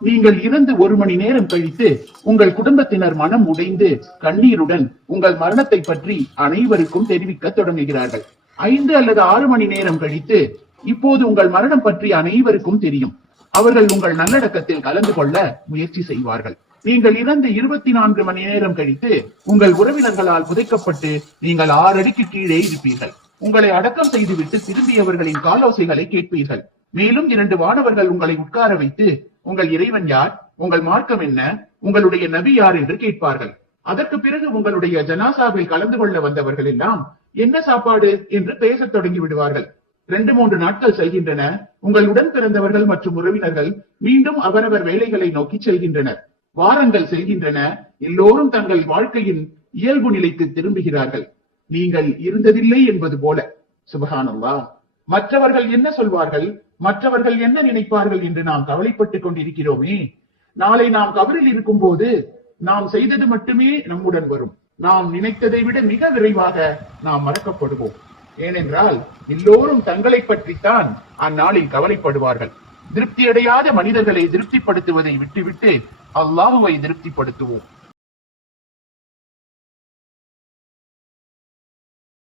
நீங்கள் இறந்து ஒரு மணி நேரம் கழித்து உங்கள் குடும்பத்தினர் மனம் உடைந்து கண்ணீருடன் உங்கள் மரணத்தை பற்றி அனைவருக்கும் தெரிவிக்க தொடங்குகிறார்கள். ஐந்து அல்லது ஆறு மணி நேரம் கழித்து இப்போது உங்கள் மரணம் பற்றி அனைவருக்கும் தெரியும். அவர்கள் உங்கள் நல்லடக்கத்தில் கலந்து கொள்ள முயற்சி செய்வார்கள். நீங்கள் இறந்து இருபத்தி நான்கு மணி நேரம் கழித்து உங்கள் உறவினர்களால் புதைக்கப்பட்டு நீங்கள் ஆறு அடிக்கு கீழே இருப்பீர்கள். உங்களை அடக்கம் செய்துவிட்டு திரும்பியவர்களின் காலோசைகளை கேட்பீர்கள். மேலும் இரண்டு வானவர்கள் உங்களை உட்கார வைத்து உங்கள் இறைவன் யார்? உங்கள் மார்க்கம் என்ன? உங்களுடைய நபி யார் என்று கேட்பார்கள். அதற்கு பிறகு உங்களுடைய ஜனாசாவில் கலந்து கொள்ள வந்தவர்கள் எல்லாம் என்ன சாப்பாடு? என்று பேசத் தொடங்கி விடுவார்கள். ரெண்டு மூன்று நாட்கள் செல்கின்றன. உங்கள் உடன் பிறந்தவர்கள் மற்றும் உறவினர்கள் மீண்டும் அவரவர் வேலைகளை நோக்கி செல்கின்றனர். வாரங்கள் செல்கின்றன. எல்லோரும் தங்கள் வாழ்க்கையின் இயல்பு நிலைக்கு திரும்புகிறார்கள். நீங்கள் இருந்ததில்லை என்பது போல. சுபஹானல்லா மற்றவர்கள் என்ன சொல்வார்கள்? மற்றவர்கள் என்ன நினைப்பார்கள் என்று நாம் கவலைப்பட்டுக் கொண்டிருக்கிறோமே? நாளை நாம் கபரில் இருக்கும் போது நாம் செய்தது மட்டுமே நம்முடன் வரும். நாம் நினைத்ததை விட மிக விரைவாக நாம் மறக்கப்படுவோம். ஏனென்றால் எல்லோரும் தங்களை பற்றித்தான் அந்நாளில் கவலைப்படுவார்கள். திருப்தியடையாத மனிதர்களை திருப்திப்படுத்துவதை விட்டுவிட்டு அல்லாஹுவை திருப்திப்படுத்துவோம்.